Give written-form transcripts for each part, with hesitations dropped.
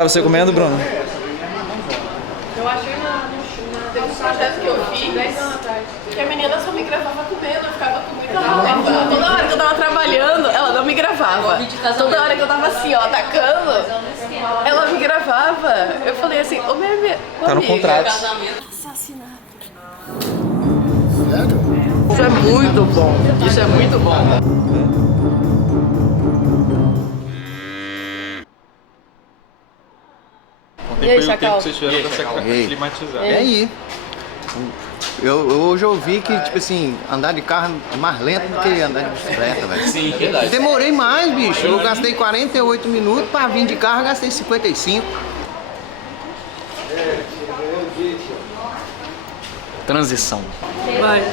Você comendo, Bruno? Eu achei um projeto que eu fiz, 10 anos atrás, que a menina só me gravava comendo, eu ficava com muita raiva. Toda hora que eu tava trabalhando, ela não me gravava. Toda hora que eu tava assim, ó, atacando, ela me gravava. Eu falei assim, ô minha amiga. Tá no contrato. Assassinato. Isso é muito bom. Isso é muito bom. E aí, Chacal? Que vocês tiveram pra se climatizar. E aí? Hoje eu vi que, tipo assim, andar de carro é mais lento do que andar de bicicleta, velho. Sim, verdade. Demorei mais, bicho. Eu gastei 48 minutos, pra vir de carro gastei 55. Transição. Vai.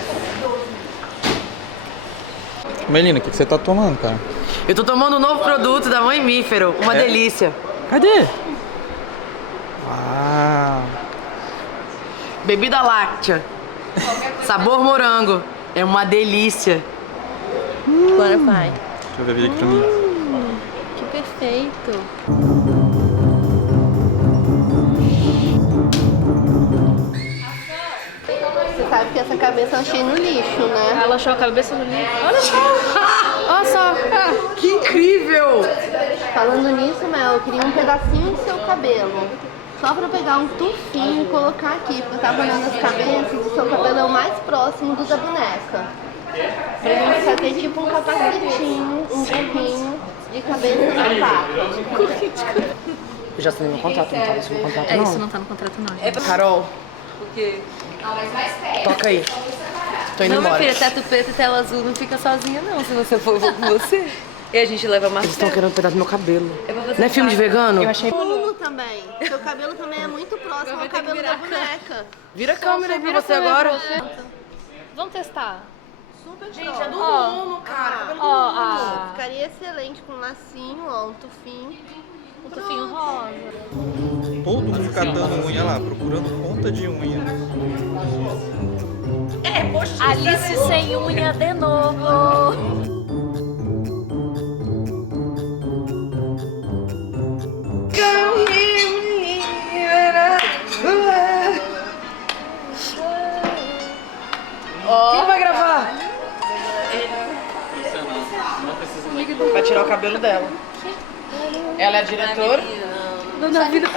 Melina, o que você tá tomando, cara? Eu tô tomando um novo produto da Mãe Mífero, uma delícia. Cadê? Uau. Bebida láctea. Sabor morango. É uma delícia. Bora, pai. Deixa eu ver aqui pra mim. Que perfeito. Você sabe que essa cabeça eu achei no lixo, né? Ela achou a cabeça no lixo. Olha só! Olha só. Que incrível. Falando nisso, Mel, eu queria um pedacinho do seu cabelo. Só pra pegar um tufinho e colocar aqui, porque eu tava olhando as cabeças e o seu cabelo é o mais próximo do da boneca. Pra gente fazer tipo um capacetinho, um gorrinho de cabeça de vaca. Eu já assinei meu contrato, não tá nesse meu contrato É, não. isso não tá no contrato, não. Carol. Toca aí. Tô indo Não, minha embora. filha, teto preto e tela azul não fica sozinha, não. Se você for, eu vou com você. E a gente leva mais. Eles estão querendo um pedaço do meu cabelo. Eu vou fazer Não é filme de vegano? Eu achei. Pulo também. Seu cabelo também é muito próximo ao cabelo da boneca. Vira a câmera aí pra Vira você a câmera agora. pra você. Vamos testar. Super Gente, é próximo. do Nuno, cara. Cabelo do Ó, Nuno. Ficaria excelente com um lacinho, ó, um tufinho. o tufinho rosa. Todo mundo catando unha lá, procurando ponta de unha. Alice sem unha de novo. Quem vai gravar? Vai tirar o cabelo dela. Ela é a diretora. Dona vida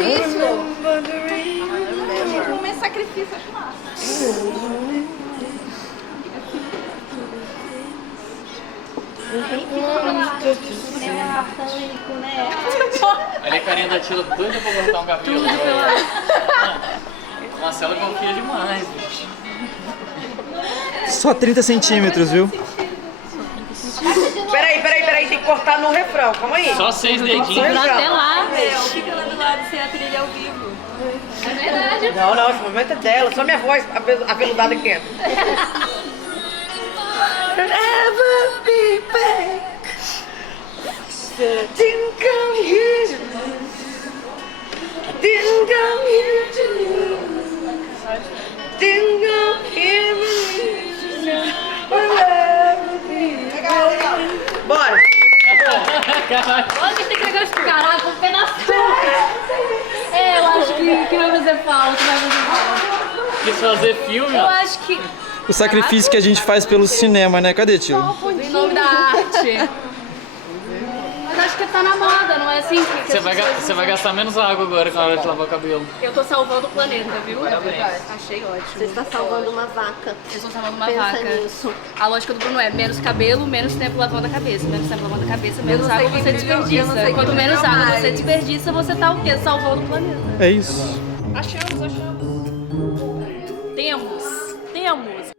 Olha a carinha da tia doida pra cortar um cabelo. Marcela confia demais, bicho. Só 30 centímetros, viu? Peraí, tem que cortar no refrão, calma aí. Só 6 dedinhos. Até lá, velho. Fica lá do lado sem a trilha ao vivo. É verdade. Não, esse momento é dela, só minha voz aveludada aqui dentro. Never be back. Didn't come here. Didn't come here to lose. Didn't come here to lose. Bora! Olha, tem que entregar esse caralho com um pedaço. É, eu acho que vai fazer falta, vai fazer falta. Quis fazer filme, Eu ó. acho que. O sacrifício que a gente faz pelo cinema, né? Cadê, tio? Em nome da arte. Mas acho que tá na moda, não é assim que Você vai gastar menos água agora na hora de lavar o cabelo. Eu tô salvando o planeta, viu? Parabéns. Achei ótimo. Você está salvando uma vaca. Eu estou salvando uma Pensa vaca. nisso. A lógica do Bruno é menos cabelo, menos tempo lavando a cabeça. Menos tempo lavando a cabeça, menos água você desperdiça. Quanto menos água você desperdiça, você tá o quê? Salvando o planeta. É isso. Achamos. Temos